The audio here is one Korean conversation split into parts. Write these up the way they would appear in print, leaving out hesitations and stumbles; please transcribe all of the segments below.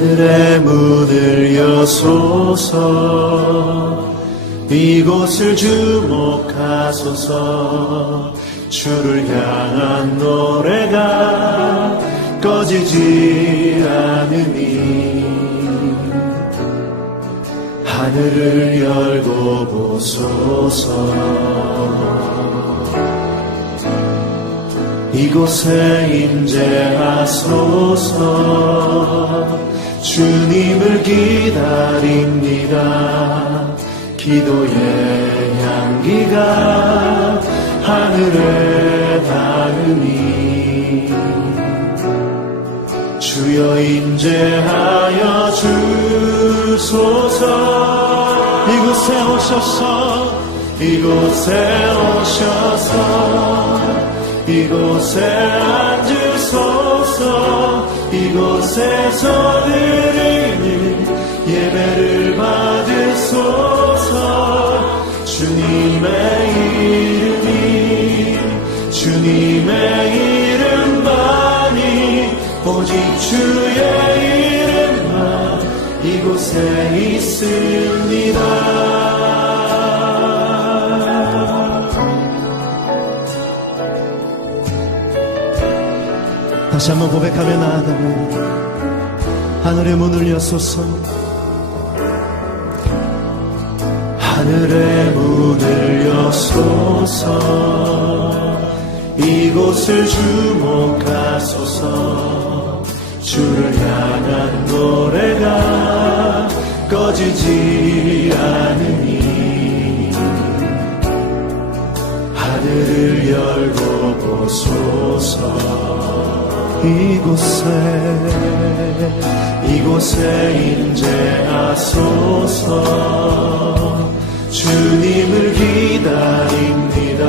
하늘의 문을 여소서. 이곳을 주목하소서. 주를 향한 노래가 꺼지지 않으니 하늘을 열고 보소서. 이곳에 임재하소서. 주님을 기다립니다. 기도의 향기가 하늘에 닿으니 주여 임재하여 주소서. 이곳에 오셔서, 이곳에 오셔서, 이곳에 앉으소서. 이곳에서 드리는 예배를 받으소서. 주님의 이름이, 주님의 이름만이, 오직 주의 이름만 이곳에 있습니다. 다시 한번 고백하며 나아가면 하늘의 문을 여소서. 하늘의 문을 여소서. 이곳을 주목하소서. 주를 향한 노래가 꺼지지 않으니 하늘을 열고 보소서. 이곳에 임재하소서. 주님을 기다립니다.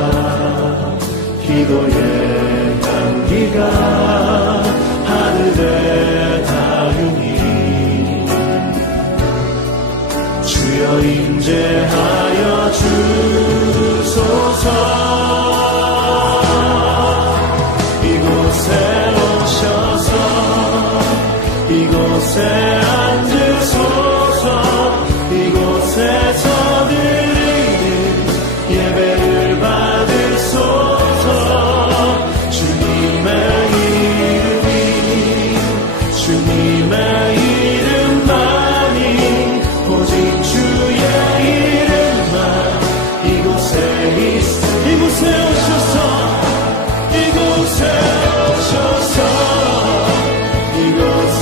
기도의 향기가 하늘에 닿으니 주여 임재하여 주소서. 이곳에 앉으소서. 이곳에서 드리는 예배를 받으소서. 주님의 이름이, 주님의 이름만이, 오직 주의 이름만 이곳에 있어. 이곳에 오셔서, 이곳에 오셔서, 이곳에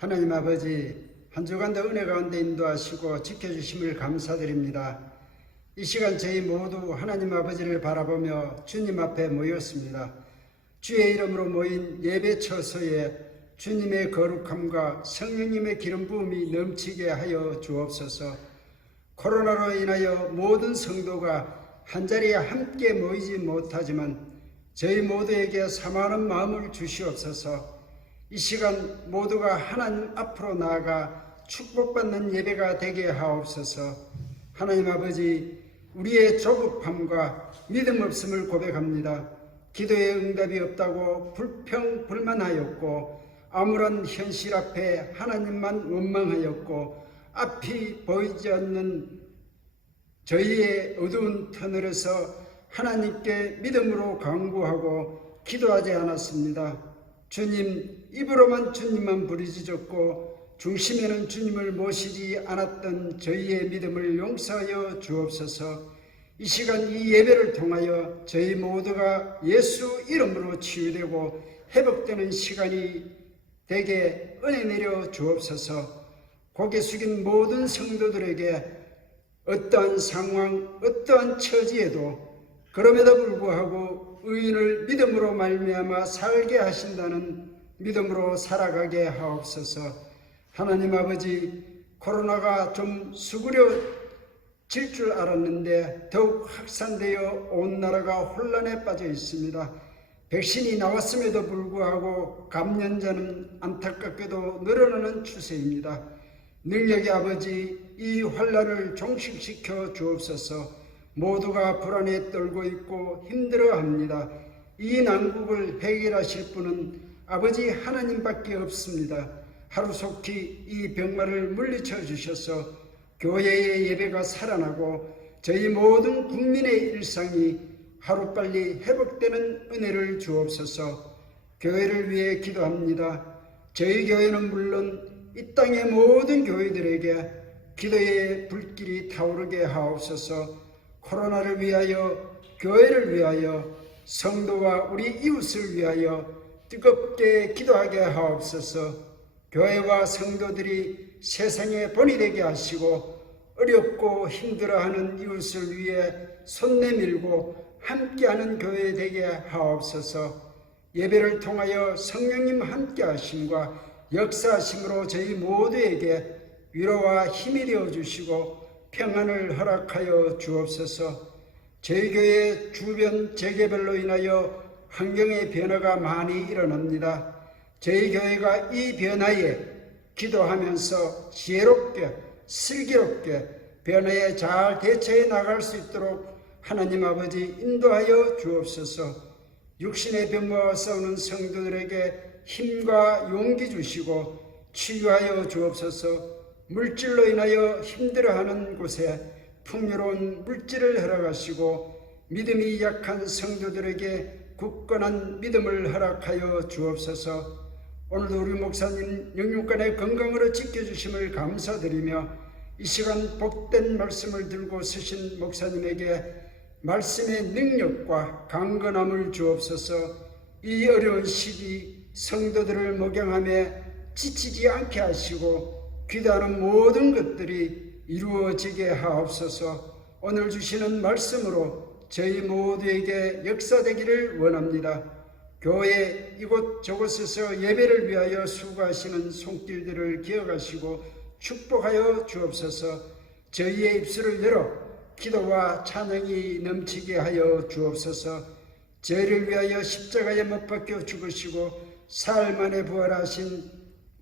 하나님 아버지, 한 주간도 은혜 가운데 인도하시고 지켜주심을 감사드립니다. 이 시간 저희 모두 하나님 아버지를 바라보며 주님 앞에 모였습니다. 주의 이름으로 모인 예배 처소에 주님의 거룩함과 성령님의 기름 부음이 넘치게 하여 주옵소서. 코로나로 인하여 모든 성도가 한자리에 함께 모이지 못하지만 저희 모두에게 사모하는 마음을 주시옵소서. 이 시간 모두가 하나님 앞으로 나아가 축복받는 예배가 되게 하옵소서. 하나님 아버지, 우리의 조급함과 믿음 없음을 고백합니다. 기도에 응답이 없다고 불평불만하였고 아무런 현실 앞에 하나님만 원망하였고 앞이 보이지 않는 저희의 어두운 터널에서 하나님께 믿음으로 간구하고 기도하지 않았습니다. 주님, 입으로만 주님만 부르짖었고 중심에는 주님을 모시지 않았던 저희의 믿음을 용서하여 주옵소서. 이 시간 이 예배를 통하여 저희 모두가 예수 이름으로 치유되고 회복되는 시간이 되게 은혜 내려 주옵소서. 고개 숙인 모든 성도들에게 어떠한 상황, 어떠한 처지에도 그럼에도 불구하고 의인을 믿음으로 말미암아 살게 하신다는 믿음으로 살아가게 하옵소서. 하나님 아버지, 코로나가 좀 수그려질 줄 알았는데 더욱 확산되어 온 나라가 혼란에 빠져 있습니다. 백신이 나왔음에도 불구하고 감염자는 안타깝게도 늘어나는 추세입니다. 능력의 아버지, 이 환란을 종식시켜 주옵소서. 모두가 불안에 떨고 있고 힘들어합니다. 이 난국을 해결하실 분은 아버지 하나님밖에 없습니다. 하루속히 이 병마를 물리쳐 주셔서 교회의 예배가 살아나고 저희 모든 국민의 일상이 하루빨리 회복되는 은혜를 주옵소서. 교회를 위해 기도합니다. 저희 교회는 물론 이 땅의 모든 교회들에게 기도의 불길이 타오르게 하옵소서. 코로나를 위하여, 교회를 위하여, 성도와 우리 이웃을 위하여 뜨겁게 기도하게 하옵소서. 교회와 성도들이 세상의 본이 되게 하시고 어렵고 힘들어하는 이웃을 위해 손 내밀고 함께하는 교회 되게 하옵소서. 예배를 통하여 성령님 함께 하심과 역사하심으로 저희 모두에게 위로와 힘이 되어 주시고 평안을 허락하여 주옵소서. 저희 교회 주변 재개발로 인하여 환경의 변화가 많이 일어납니다. 저희 교회가 이 변화에 기도하면서 지혜롭게 슬기롭게 변화에 잘 대처해 나갈 수 있도록 하나님 아버지 인도하여 주옵소서. 육신의 병과 싸우는 성도들에게 힘과 용기 주시고 치유하여 주옵소서. 물질로 인하여 힘들어하는 곳에 풍요로운 물질을 허락하시고 믿음이 약한 성도들에게 굳건한 믿음을 허락하여 주옵소서. 오늘도 우리 목사님 영육간의 건강으로 지켜주심을 감사드리며 이 시간 복된 말씀을 들고 서신 목사님에게 말씀의 능력과 강건함을 주옵소서. 이 어려운 시기 성도들을 목양하며 지치지 않게 하시고 기도하는 모든 것들이 이루어지게 하옵소서. 오늘 주시는 말씀으로 저희 모두에게 역사되기를 원합니다. 교회 이곳 저곳에서 예배를 위하여 수고하시는 손길들을 기억하시고 축복하여 주옵소서. 저희의 입술을 열어 기도와 찬양이 넘치게 하여 주옵소서. 저희를 위하여 십자가에 못 박혀 죽으시고 사흘 만에 부활하신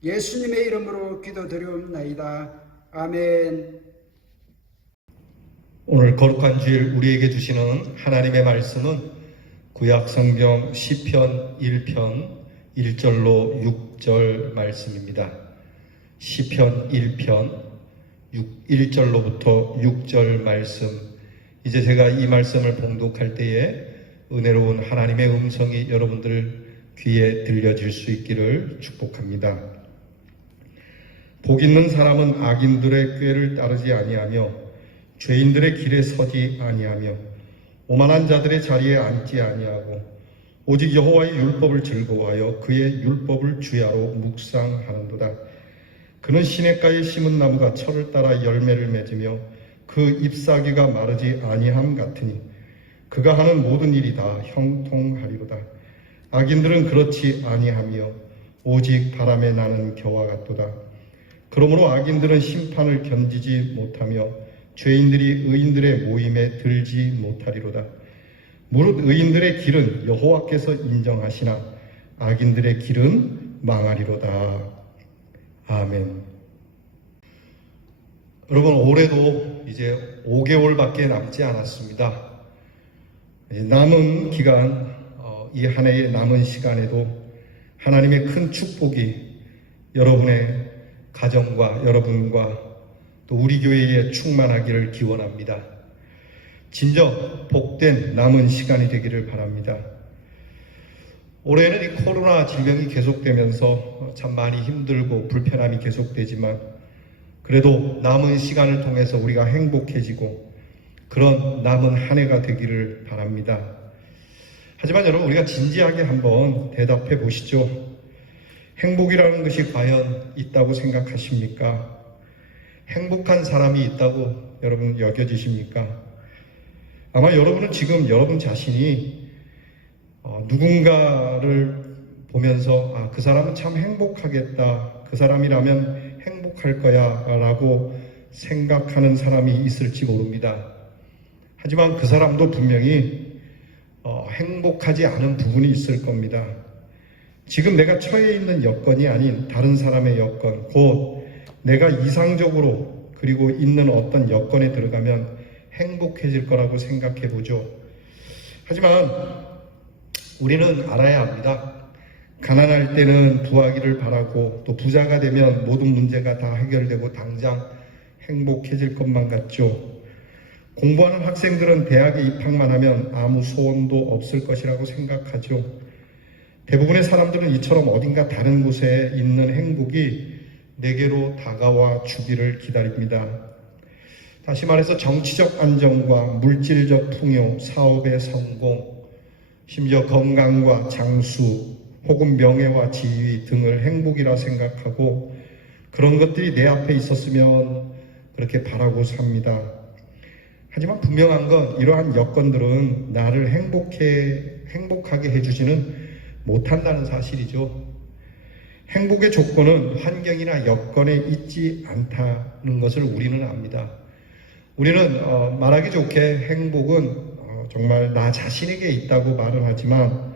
예수님의 이름으로 기도드리옵나이다. 아멘. 오늘 거룩한 주일 우리에게 주시는 하나님의 말씀은 구약 성경 시편 1편 1절로 6절 말씀입니다. 시편 1편 1절로부터 6절 말씀. 이제 제가 이 말씀을 봉독할 때에 은혜로운 하나님의 음성이 여러분들 귀에 들려질 수 있기를 축복합니다. 복 있는 사람은 악인들의 꾀를 따르지 아니하며 죄인들의 길에 서지 아니하며 오만한 자들의 자리에 앉지 아니하고 오직 여호와의 율법을 즐거워하여 그의 율법을 주야로 묵상하는도다. 그는 시냇가에 심은 나무가 철을 따라 열매를 맺으며 그 잎사귀가 마르지 아니함 같으니 그가 하는 모든 일이 다 형통하리로다. 악인들은 그렇지 아니하며 오직 바람에 나는 겨와 같도다. 그러므로 악인들은 심판을 견디지 못하며 죄인들이 의인들의 모임에 들지 못하리로다. 무릇 의인들의 길은 여호와께서 인정하시나 악인들의 길은 망하리로다. 아멘. 여러분, 올해도 이제 5개월밖에 남지 않았습니다. 남은 기간, 이 한 해의 남은 시간에도 하나님의 큰 축복이 여러분의 가정과 여러분과 또 우리 교회에 충만하기를 기원합니다. 진정 복된 남은 시간이 되기를 바랍니다. 올해는 이 코로나 질병이 계속되면서 참 많이 힘들고 불편함이 계속되지만 그래도 남은 시간을 통해서 우리가 행복해지고 그런 남은 한 해가 되기를 바랍니다. 하지만 여러분, 우리가 진지하게 한번 대답해 보시죠. 행복이라는 것이 과연 있다고 생각하십니까? 행복한 사람이 있다고 여러분 여겨지십니까? 아마 여러분은 지금 여러분 자신이 누군가를 보면서 그 사람은 참 행복하겠다, 그 사람이라면 행복할 거야 라고 생각하는 사람이 있을지 모릅니다. 하지만 그 사람도 분명히 행복하지 않은 부분이 있을 겁니다. 지금 내가 처해 있는 여건이 아닌 다른 사람의 여건, 곧 내가 이상적으로 그리고 있는 어떤 여건에 들어가면 행복해질 거라고 생각해 보죠. 하지만 우리는 알아야 합니다. 가난할 때는 부하기를 바라고 또 부자가 되면 모든 문제가 다 해결되고 당장 행복해질 것만 같죠. 공부하는 학생들은 대학에 입학만 하면 아무 소원도 없을 것이라고 생각하죠. 대부분의 사람들은 이처럼 어딘가 다른 곳에 있는 행복이 내게로 다가와 주기를 기다립니다. 다시 말해서 정치적 안정과 물질적 풍요, 사업의 성공, 심지어 건강과 장수 혹은 명예와 지위 등을 행복이라 생각하고 그런 것들이 내 앞에 있었으면 그렇게 바라고 삽니다. 하지만 분명한 건 이러한 여건들은 나를 행복하게 해주지는 못한다는 사실이죠. 행복의 조건은 환경이나 여건에 있지 않다는 것을 우리는 압니다. 우리는 말하기 좋게 행복은 정말 나 자신에게 있다고 말을 하지만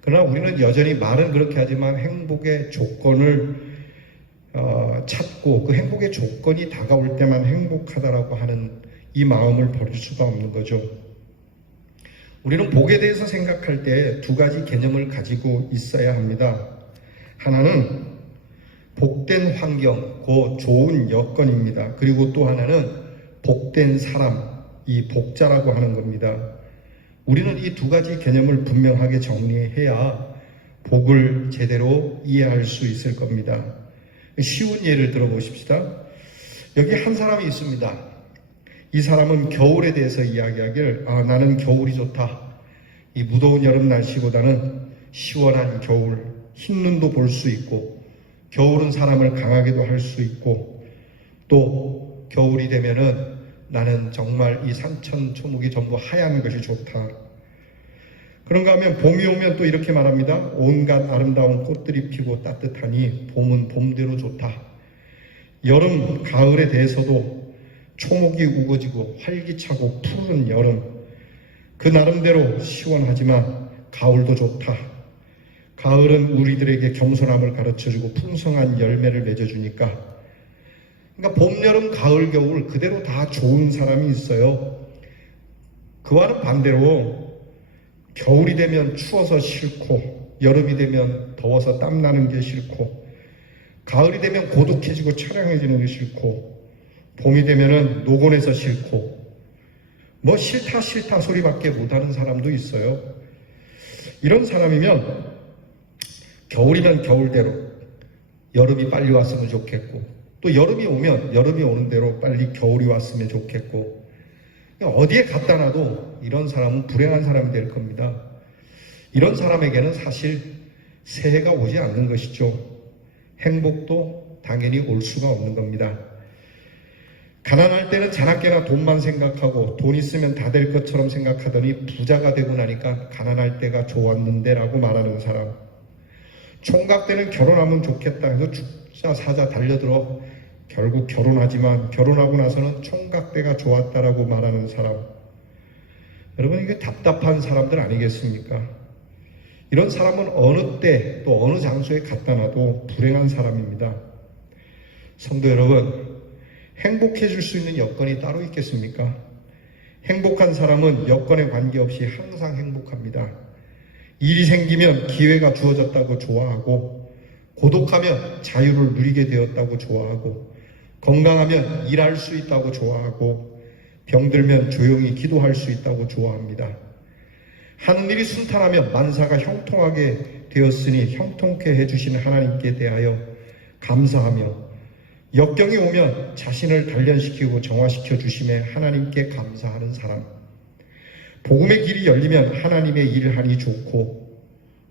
그러나 우리는 여전히 말은 그렇게 하지만 행복의 조건을 찾고 그 행복의 조건이 다가올 때만 행복하다라고 하는 이 마음을 버릴 수가 없는 거죠. 우리는 복에 대해서 생각할 때 두 가지 개념을 가지고 있어야 합니다. 하나는 복된 환경, 그 좋은 여건입니다. 그리고 또 하나는 복된 사람, 이 복자라고 하는 겁니다. 우리는 이 두 가지 개념을 분명하게 정리해야 복을 제대로 이해할 수 있을 겁니다. 쉬운 예를 들어보십시다. 여기 한 사람이 있습니다. 이 사람은 겨울에 대해서 이야기하길 나는 겨울이 좋다. 이 무더운 여름 날씨보다는 시원한 겨울, 흰 눈도 볼 수 있고 겨울은 사람을 강하게도 할 수 있고 또 겨울이 되면은 나는 정말 이 산천 초목이 전부 하얀 것이 좋다. 그런가 하면 봄이 오면 또 이렇게 말합니다. 온갖 아름다운 꽃들이 피고 따뜻하니 봄은 봄대로 좋다. 여름, 가을에 대해서도 초목이 우거지고 활기차고 푸른 여름, 그 나름대로 시원하지만 가을도 좋다. 가을은 우리들에게 겸손함을 가르쳐주고 풍성한 열매를 맺어주니까. 그러니까 봄, 여름, 가을, 겨울 그대로 다 좋은 사람이 있어요. 그와는 반대로 겨울이 되면 추워서 싫고 여름이 되면 더워서 땀나는 게 싫고 가을이 되면 고독해지고 처량해지는 게 싫고 봄이 되면은 노곤해서 싫고 뭐 싫다 소리밖에 못하는 사람도 있어요. 이런 사람이면 겨울이면 겨울대로 여름이 빨리 왔으면 좋겠고 또 여름이 오면 여름이 오는 대로 빨리 겨울이 왔으면 좋겠고 어디에 갖다 놔도 이런 사람은 불행한 사람이 될 겁니다. 이런 사람에게는 사실 새해가 오지 않는 것이죠. 행복도 당연히 올 수가 없는 겁니다. 가난할 때는 자나깨나 돈만 생각하고 돈 있으면 다 될 것처럼 생각하더니 부자가 되고 나니까 가난할 때가 좋았는데 라고 말하는 사람. 총각 때는 결혼하면 좋겠다 해서 죽자 사자 달려들어 결국 결혼하지만 결혼하고 나서는 총각 때가 좋았다라고 말하는 사람. 여러분 이게 답답한 사람들 아니겠습니까? 이런 사람은 어느 때 또 어느 장소에 갖다 놔도 불행한 사람입니다. 성도 여러분, 행복해질 수 있는 여건이 따로 있겠습니까? 행복한 사람은 여건에 관계없이 항상 행복합니다. 일이 생기면 기회가 주어졌다고 좋아하고, 고독하면 자유를 누리게 되었다고 좋아하고, 건강하면 일할 수 있다고 좋아하고, 병들면 조용히 기도할 수 있다고 좋아합니다. 하는 일이 순탄하면 만사가 형통하게 되었으니 형통케 해주신 하나님께 대하여 감사하며, 역경이 오면 자신을 단련시키고 정화시켜 주심에 하나님께 감사하는 사람. 복음의 길이 열리면 하나님의 일을 하니 좋고,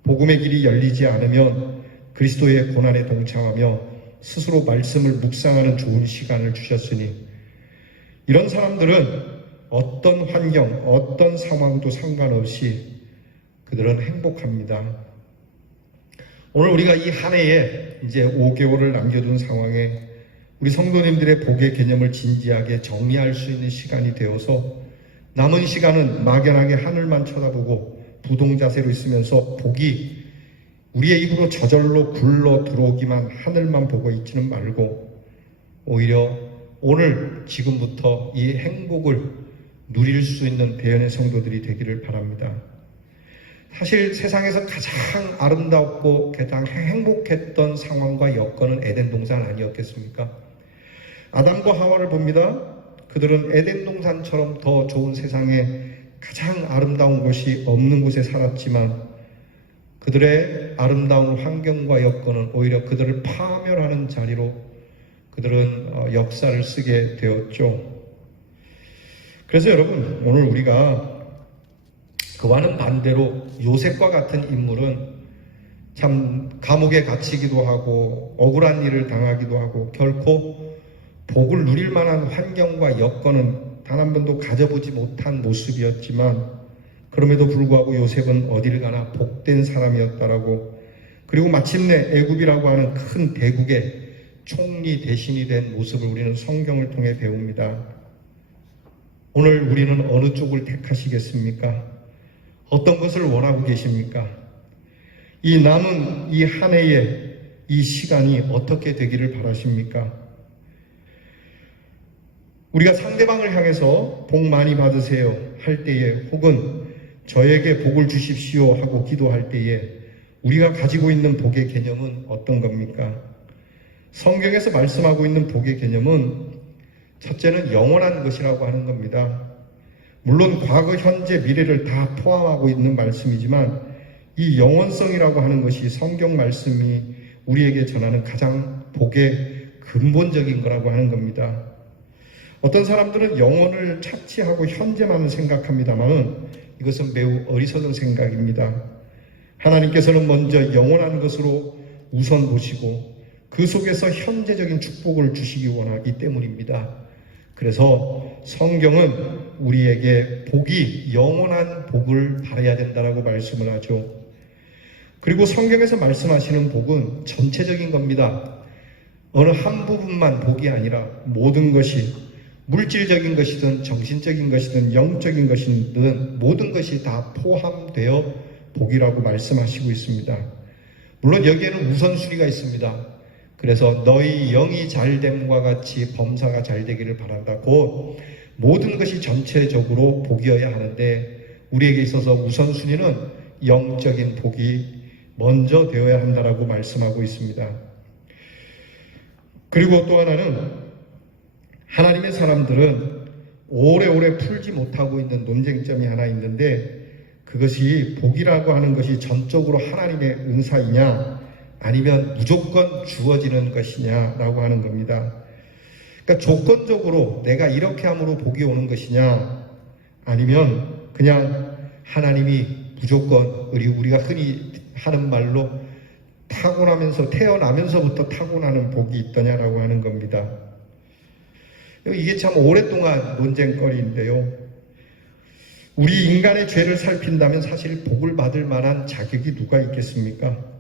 복음의 길이 열리지 않으면 그리스도의 고난에 동참하며 스스로 말씀을 묵상하는 좋은 시간을 주셨으니, 이런 사람들은 어떤 환경, 어떤 상황도 상관없이 그들은 행복합니다. 오늘 우리가 이 한 해에 이제 5개월을 남겨둔 상황에 우리 성도님들의 복의 개념을 진지하게 정리할 수 있는 시간이 되어서, 남은 시간은 막연하게 하늘만 쳐다보고 부동자세로 있으면서 복이 우리의 입으로 저절로 굴러 들어오기만 하늘만 보고 있지는 말고, 오히려 오늘 지금부터 이 행복을 누릴 수 있는 대연의 성도들이 되기를 바랍니다. 사실 세상에서 가장 아름답고 가장 행복했던 상황과 여건은 에덴 동산 아니었겠습니까? 아담과 하와를 봅니다. 그들은 에덴 동산처럼 더 좋은 세상에 가장 아름다운 곳이 없는 곳에 살았지만, 그들의 아름다운 환경과 여건은 오히려 그들을 파멸하는 자리로 그들은 역사를 쓰게 되었죠. 그래서 여러분, 오늘 우리가 그와는 반대로 요셉과 같은 인물은 참 감옥에 갇히기도 하고 억울한 일을 당하기도 하고 결코 복을 누릴 만한 환경과 여건은 단 한 번도 가져보지 못한 모습이었지만, 그럼에도 불구하고 요셉은 어디를 가나 복된 사람이었다라고, 그리고 마침내 애굽이라고 하는 큰 대국의 총리 대신이 된 모습을 우리는 성경을 통해 배웁니다. 오늘 우리는 어느 쪽을 택하시겠습니까? 어떤 것을 원하고 계십니까? 이 남은 이 한 해의 이 시간이 어떻게 되기를 바라십니까? 우리가 상대방을 향해서 복 많이 받으세요 할 때에, 혹은 저에게 복을 주십시오 하고 기도할 때에 우리가 가지고 있는 복의 개념은 어떤 겁니까? 성경에서 말씀하고 있는 복의 개념은 첫째는 영원한 것이라고 하는 겁니다. 물론 과거, 현재, 미래를 다 포함하고 있는 말씀이지만, 이 영원성이라고 하는 것이 성경 말씀이 우리에게 전하는 가장 복의 근본적인 거라고 하는 겁니다. 어떤 사람들은 영혼을 착취하고 현재만을 생각합니다만 이것은 매우 어리석은 생각입니다. 하나님께서는 먼저 영원한 것으로 우선 보시고 그 속에서 현재적인 축복을 주시기 원하기 때문입니다. 그래서 성경은 우리에게 복이 영원한 복을 바라야 된다라고 말씀을 하죠. 그리고 성경에서 말씀하시는 복은 전체적인 겁니다. 어느 한 부분만 복이 아니라 모든 것이, 물질적인 것이든 정신적인 것이든 영적인 것이든 모든 것이 다 포함되어 복이라고 말씀하시고 있습니다. 물론 여기에는 우선순위가 있습니다. 그래서 너희 영이 잘됨과 같이 범사가 잘 되기를 바란다. 곧 모든 것이 전체적으로 복이어야 하는데, 우리에게 있어서 우선순위는 영적인 복이 먼저 되어야 한다라고 말씀하고 있습니다. 그리고 또 하나는, 하나님의 사람들은 오래오래 풀지 못하고 있는 논쟁점이 하나 있는데, 그것이 복이라고 하는 것이 전적으로 하나님의 은사이냐 아니면 무조건 주어지는 것이냐라고 하는 겁니다. 그러니까 조건적으로 내가 이렇게 함으로 복이 오는 것이냐, 아니면 그냥 하나님이 무조건 우리가 흔히 하는 말로 타고나면서, 태어나면서부터 타고나는 복이 있더냐라고 하는 겁니다. 이게 참 오랫동안 논쟁거리인데요. 우리 인간의 죄를 살핀다면 사실 복을 받을 만한 자격이 누가 있겠습니까?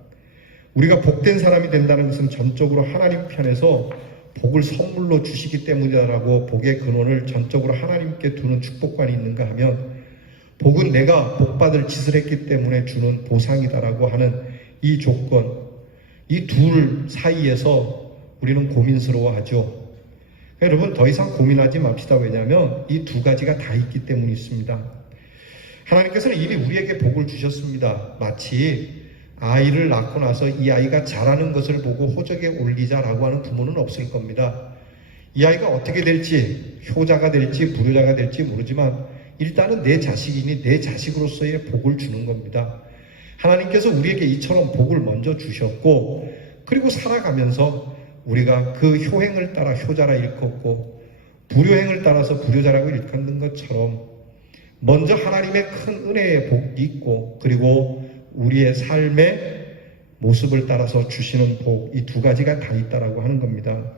우리가 복된 사람이 된다는 것은 전적으로 하나님 편에서 복을 선물로 주시기 때문이다라고 복의 근원을 전적으로 하나님께 두는 축복관이 있는가 하면, 복은 내가 복받을 짓을 했기 때문에 주는 보상이다라고 하는 이 조건, 이 둘 사이에서 우리는 고민스러워하죠. 여러분, 더 이상 고민하지 맙시다. 왜냐하면 이 두 가지가 다 있기 때문에 있습니다. 하나님께서는 이미 우리에게 복을 주셨습니다. 마치 아이를 낳고 나서 이 아이가 자라는 것을 보고 호적에 올리자라고 하는 부모는 없을 겁니다. 이 아이가 어떻게 될지, 효자가 될지 불효자가 될지 모르지만 일단은 내 자식이니 내 자식으로서의 복을 주는 겁니다. 하나님께서 우리에게 이처럼 복을 먼저 주셨고, 그리고 살아가면서 우리가 그 효행을 따라 효자라 일컫고 불효행을 따라서 불효자라고 일컫는 것처럼 먼저 하나님의 큰 은혜의 복이 있고, 그리고 우리의 삶의 모습을 따라서 주시는 복, 이 두 가지가 다 있다라고 하는 겁니다.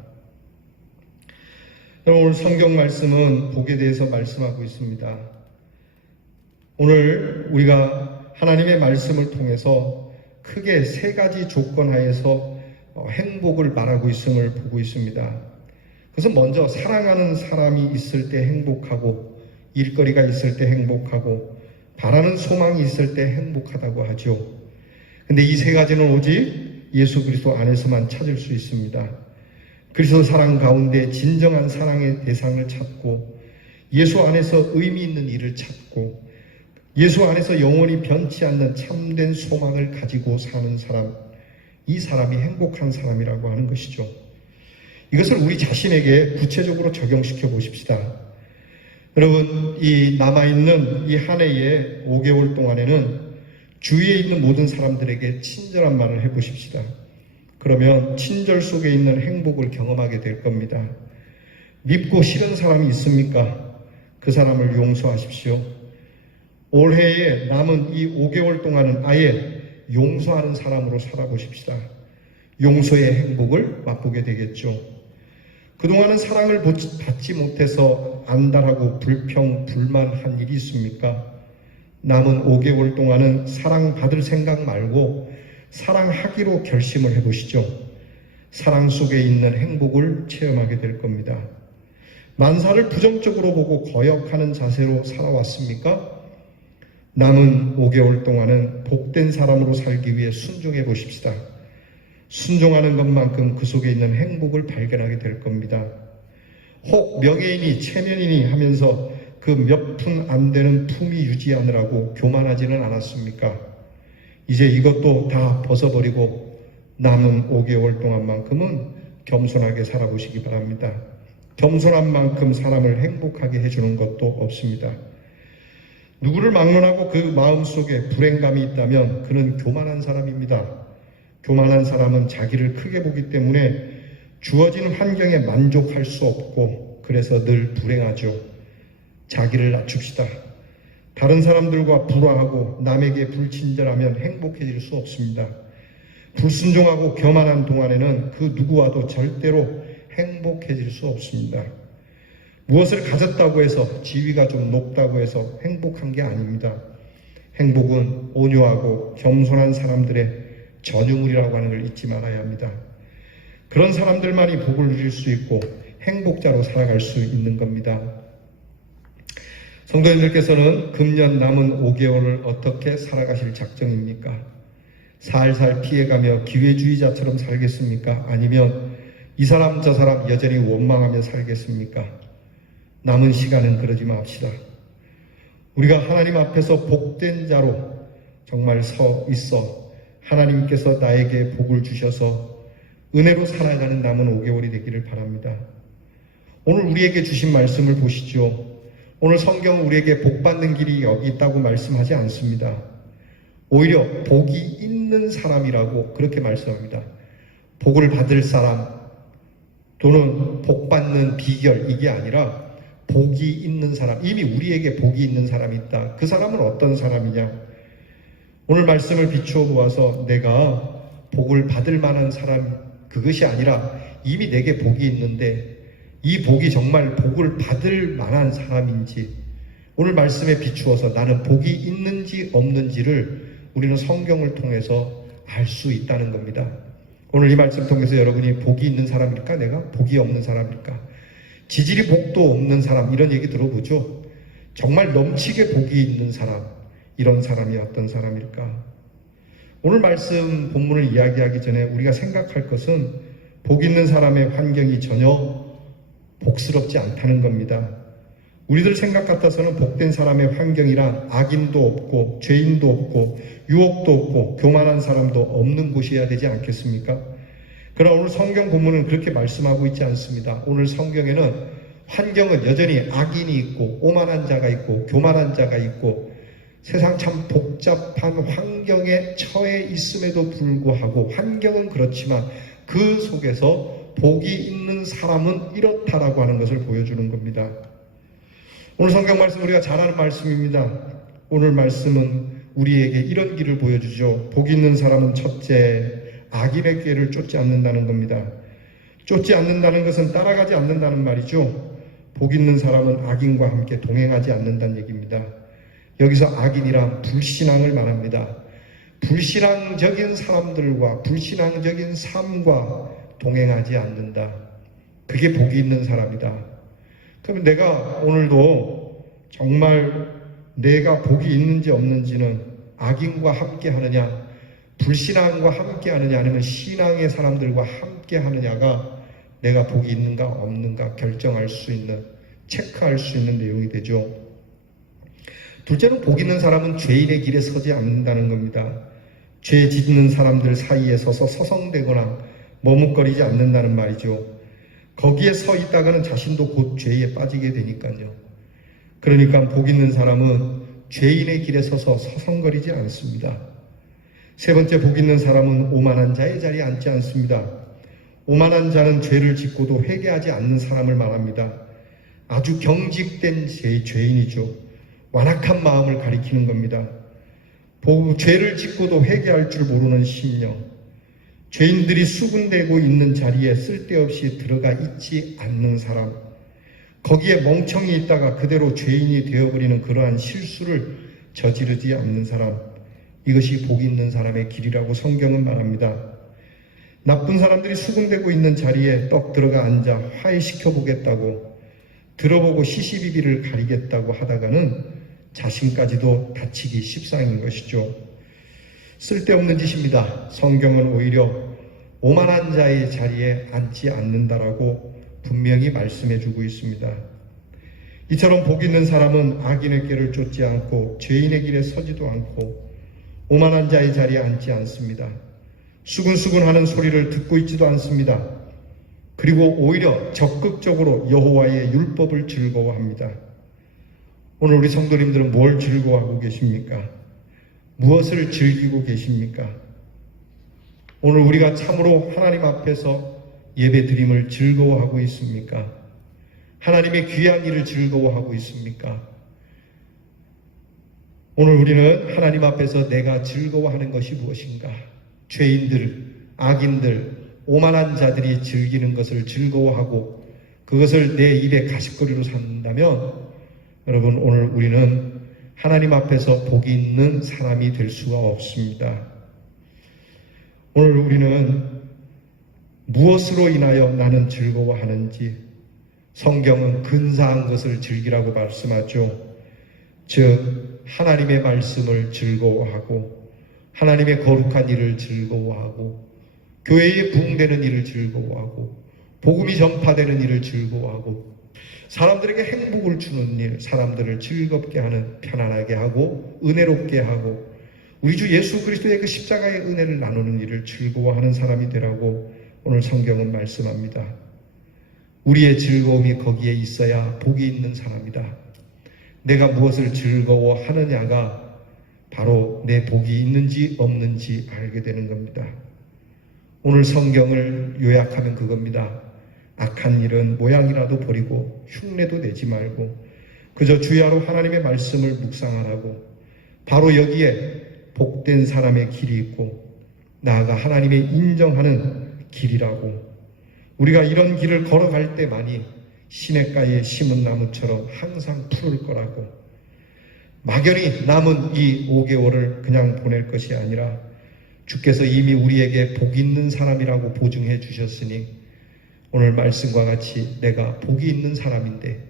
오늘 성경 말씀은 복에 대해서 말씀하고 있습니다. 오늘 우리가 하나님의 말씀을 통해서 크게 세 가지 조건 하에서 행복을 말하고 있음을 보고 있습니다. 그래서 먼저 사랑하는 사람이 있을 때 행복하고, 일거리가 있을 때 행복하고, 바라는 소망이 있을 때 행복하다고 하죠. 근데 이 세 가지는 오직 예수 그리스도 안에서만 찾을 수 있습니다. 그리스도 사랑 가운데 진정한 사랑의 대상을 찾고, 예수 안에서 의미 있는 일을 찾고, 예수 안에서 영원히 변치 않는 참된 소망을 가지고 사는 사람, 이 사람이 행복한 사람이라고 하는 것이죠. 이것을 우리 자신에게 구체적으로 적용시켜 보십시다. 여러분, 이 남아있는 이 한 해의 5개월 동안에는 주위에 있는 모든 사람들에게 친절한 말을 해보십시다. 그러면 친절 속에 있는 행복을 경험하게 될 겁니다. 밉고 싫은 사람이 있습니까? 그 사람을 용서하십시오. 올해에 남은 이 5개월 동안은 아예 용서하는 사람으로 살아보십시다. 용서의 행복을 맛보게 되겠죠. 그동안은 사랑을 받지 못해서 안달하고 불평, 불만한 일이 있습니까? 남은 5개월 동안은 사랑받을 생각 말고 사랑하기로 결심을 해보시죠. 사랑 속에 있는 행복을 체험하게 될 겁니다. 만사를 부정적으로 보고 거역하는 자세로 살아왔습니까? 남은 5개월 동안은 복된 사람으로 살기 위해 순종해 보십시다. 순종하는 것만큼 그 속에 있는 행복을 발견하게 될 겁니다. 혹 명예이니 체면이니 하면서 그 몇 푼 안 되는 품위 유지하느라고 교만하지는 않았습니까? 이제 이것도 다 벗어버리고 남은 5개월 동안만큼은 겸손하게 살아보시기 바랍니다. 겸손한 만큼 사람을 행복하게 해주는 것도 없습니다. 누구를 막론하고 그 마음속에 불행감이 있다면 그는 교만한 사람입니다. 교만한 사람은 자기를 크게 보기 때문에 주어진 환경에 만족할 수 없고, 그래서 늘 불행하죠. 자기를 낮춥시다. 다른 사람들과 불화하고 남에게 불친절하면 행복해질 수 없습니다. 불순종하고 교만한 동안에는 그 누구와도 절대로 행복해질 수 없습니다. 무엇을 가졌다고 해서, 지위가 좀 높다고 해서 행복한 게 아닙니다. 행복은 온유하고 겸손한 사람들의 전유물이라고 하는 걸 잊지 말아야 합니다. 그런 사람들만이 복을 누릴 수 있고 행복자로 살아갈 수 있는 겁니다. 성도님들께서는 금년 남은 5개월을 어떻게 살아가실 작정입니까? 살살 피해가며 기회주의자처럼 살겠습니까? 아니면 이 사람 저 사람 여전히 원망하며 살겠습니까? 남은 시간은 그러지 맙시다. 우리가 하나님 앞에서 복된 자로 정말 서 있어 하나님께서 나에게 복을 주셔서 은혜로 살아가는 남은 5개월이 되기를 바랍니다. 오늘 우리에게 주신 말씀을 보시죠. 오늘 성경은 우리에게 복 받는 길이 여기 있다고 말씀하지 않습니다. 오히려 복이 있는 사람이라고 그렇게 말씀합니다. 복을 받을 사람 또는 복 받는 비결, 이게 아니라 복이 있는 사람, 이미 우리에게 복이 있는 사람이 있다. 그 사람은 어떤 사람이냐? 오늘 말씀을 비추어 보아서 내가 복을 받을 만한 사람, 그것이 아니라 이미 내게 복이 있는데 이 복이 정말 복을 받을 만한 사람인지, 오늘 말씀에 비추어서 나는 복이 있는지 없는지를 우리는 성경을 통해서 알 수 있다는 겁니다. 오늘 이 말씀 통해서 여러분이 복이 있는 사람일까? 내가 복이 없는 사람일까? 지질이 복도 없는 사람, 이런 얘기 들어보죠. 정말 넘치게 복이 있는 사람, 이런 사람이 어떤 사람일까? 오늘 말씀 본문을 이야기하기 전에 우리가 생각할 것은 복 있는 사람의 환경이 전혀 복스럽지 않다는 겁니다. 우리들 생각 같아서는 복된 사람의 환경이란 악인도 없고 죄인도 없고 유혹도 없고 교만한 사람도 없는 곳이어야 되지 않겠습니까? 그러나 오늘 성경 본문은 그렇게 말씀하고 있지 않습니다. 오늘 성경에는 환경은 여전히 악인이 있고 오만한 자가 있고 교만한 자가 있고 세상 참 복잡한 환경에 처해 있음에도 불구하고 환경은 그렇지만 그 속에서 복이 있는 사람은 이렇다라고 하는 것을 보여주는 겁니다. 오늘 성경 말씀 우리가 잘 아는 말씀입니다. 오늘 말씀은 우리에게 이런 길을 보여주죠. 복 있는 사람은 첫째, 악인의 꾀를 쫓지 않는다는 겁니다. 쫓지 않는다는 것은 따라가지 않는다는 말이죠. 복 있는 사람은 악인과 함께 동행하지 않는다는 얘기입니다. 여기서 악인이란 불신앙을 말합니다. 불신앙적인 사람들과 불신앙적인 삶과 동행하지 않는다. 그게 복이 있는 사람이다. 그러면 내가 오늘도 정말 내가 복이 있는지 없는지는 악인과 함께 하느냐, 불신앙과 함께 하느냐, 아니면 신앙의 사람들과 함께 하느냐가 내가 복이 있는가 없는가 결정할 수 있는, 체크할 수 있는 내용이 되죠. 둘째는 복 있는 사람은 죄인의 길에 서지 않는다는 겁니다. 죄 짓는 사람들 사이에 서서 서성대거나 머뭇거리지 않는다는 말이죠. 거기에 서 있다가는 자신도 곧 죄에 빠지게 되니까요. 그러니까 복 있는 사람은 죄인의 길에 서서 서성거리지 않습니다. 세 번째, 복 있는 사람은 오만한 자의 자리에 앉지 않습니다. 오만한 자는 죄를 짓고도 회개하지 않는 사람을 말합니다. 아주 경직된 죄인이죠. 완악한 마음을 가리키는 겁니다. 죄를 짓고도 회개할 줄 모르는 심령, 죄인들이 수군대고 있는 자리에 쓸데없이 들어가 있지 않는 사람, 거기에 멍청이 있다가 그대로 죄인이 되어버리는 그러한 실수를 저지르지 않는 사람, 이것이 복 있는 사람의 길이라고 성경은 말합니다. 나쁜 사람들이 수군대고 있는 자리에 떡 들어가 앉아 화해시켜 보겠다고, 들어보고 시시비비를 가리겠다고 하다가는 자신까지도 다치기 십상인 것이죠. 쓸데없는 짓입니다. 성경은 오히려 오만한 자의 자리에 앉지 않는다라고 분명히 말씀해주고 있습니다. 이처럼 복 있는 사람은 악인의 길을 쫓지 않고 죄인의 길에 서지도 않고 오만한 자의 자리에 앉지 않습니다. 수근수근하는 소리를 듣고 있지도 않습니다. 그리고 오히려 적극적으로 여호와의 율법을 즐거워합니다. 오늘 우리 성도님들은 뭘 즐거워하고 계십니까? 무엇을 즐기고 계십니까? 오늘 우리가 참으로 하나님 앞에서 예배드림을 즐거워하고 있습니까? 하나님의 귀한 일을 즐거워하고 있습니까? 오늘 우리는 하나님 앞에서 내가 즐거워하는 것이 무엇인가? 죄인들, 악인들, 오만한 자들이 즐기는 것을 즐거워하고 그것을 내 입에 가십거리로 삼는다면 여러분, 오늘 우리는 하나님 앞에서 복이 있는 사람이 될 수가 없습니다. 오늘 우리는 무엇으로 인하여 나는 즐거워하는지, 성경은 근사한 것을 즐기라고 말씀하죠. 즉 하나님의 말씀을 즐거워하고 하나님의 거룩한 일을 즐거워하고 교회에 부흥되는 일을 즐거워하고 복음이 전파되는 일을 즐거워하고 사람들에게 행복을 주는 일, 사람들을 즐겁게 하는, 편안하게 하고 은혜롭게 하고 우리 주 예수 그리스도의 그 십자가의 은혜를 나누는 일을 즐거워하는 사람이 되라고 오늘 성경은 말씀합니다. 우리의 즐거움이 거기에 있어야 복이 있는 사람이다. 내가 무엇을 즐거워하느냐가 바로 내 복이 있는지 없는지 알게 되는 겁니다. 오늘 성경을 요약하면 그겁니다. 악한 일은 모양이라도 버리고 흉내도 내지 말고 그저 주야로 하나님의 말씀을 묵상하라고, 바로 여기에 복된 사람의 길이 있고 나아가 하나님의 인정하는 길이라고, 우리가 이런 길을 걸어갈 때만이 시냇가에 심은 나무처럼 항상 푸를 거라고, 막연히 남은 이 5개월을 그냥 보낼 것이 아니라 주께서 이미 우리에게 복 있는 사람이라고 보증해 주셨으니 오늘 말씀과 같이 내가 복이 있는 사람인데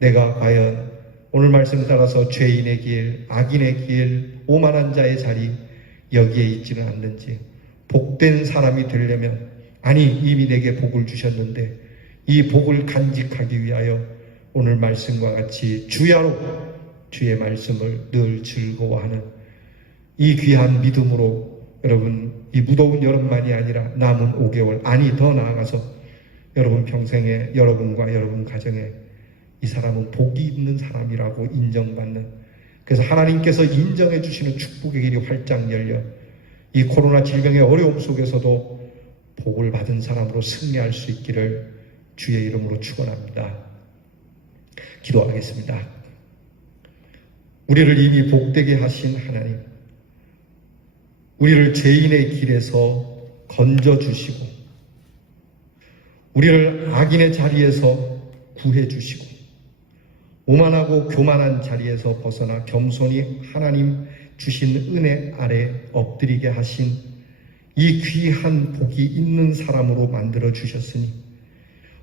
내가 과연 오늘 말씀 따라서 죄인의 길, 악인의 길, 오만한 자의 자리 여기에 있지는 않는지, 복된 사람이 되려면, 아니 이미 내게 복을 주셨는데 이 복을 간직하기 위하여 오늘 말씀과 같이 주야로 주의 말씀을 늘 즐거워하는 이 귀한 믿음으로 여러분 이 무더운 여름만이 아니라 남은 5개월 아니 더 나아가서 여러분 평생에 여러분과 여러분 가정에 이 사람은 복이 있는 사람이라고 인정받는, 그래서 하나님께서 인정해 주시는 축복의 길이 활짝 열려 이 코로나 질병의 어려움 속에서도 복을 받은 사람으로 승리할 수 있기를 주의 이름으로 축원합니다. 기도하겠습니다. 우리를 이미 복되게 하신 하나님, 우리를 죄인의 길에서 건져주시고 우리를 악인의 자리에서 구해주시고 오만하고 교만한 자리에서 벗어나 겸손히 하나님 주신 은혜 아래 엎드리게 하신 이 귀한 복이 있는 사람으로 만들어 주셨으니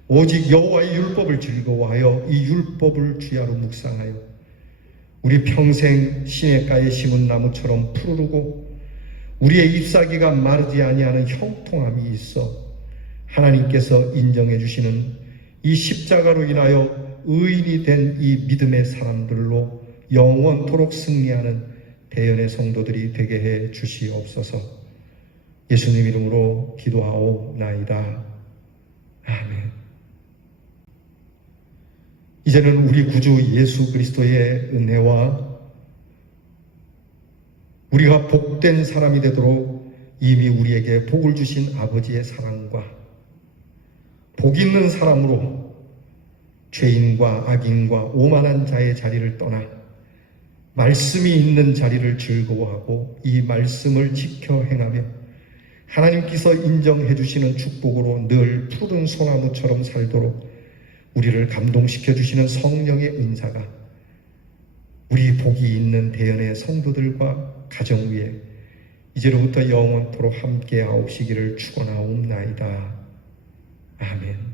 오직 여호와의 율법을 즐거워하여 이 율법을 주야로 묵상하여 우리 평생 시냇가에 심은 나무처럼 푸르르고 우리의 잎사귀가 마르지 아니하는 형통함이 있어 하나님께서 인정해 주시는 이 십자가로 인하여 의인이 된 이 믿음의 사람들로 영원토록 승리하는 대연의 성도들이 되게 해 주시옵소서. 예수님 이름으로 기도하오나이다. 아멘. 이제는 우리 구주 예수 그리스도의 은혜와 우리가 복된 사람이 되도록 이미 우리에게 복을 주신 아버지의 사랑과 복 있는 사람으로 죄인과 악인과 오만한 자의 자리를 떠나 말씀이 있는 자리를 즐거워하고 이 말씀을 지켜 행하며 하나님께서 인정해 주시는 축복으로 늘 푸른 소나무처럼 살도록 우리를 감동시켜 주시는 성령의 은사가 우리 복이 있는 대연의 성도들과 가정 위에 이제로부터 영원토록 함께 하옵시기를 축원하옵나이다. 아멘.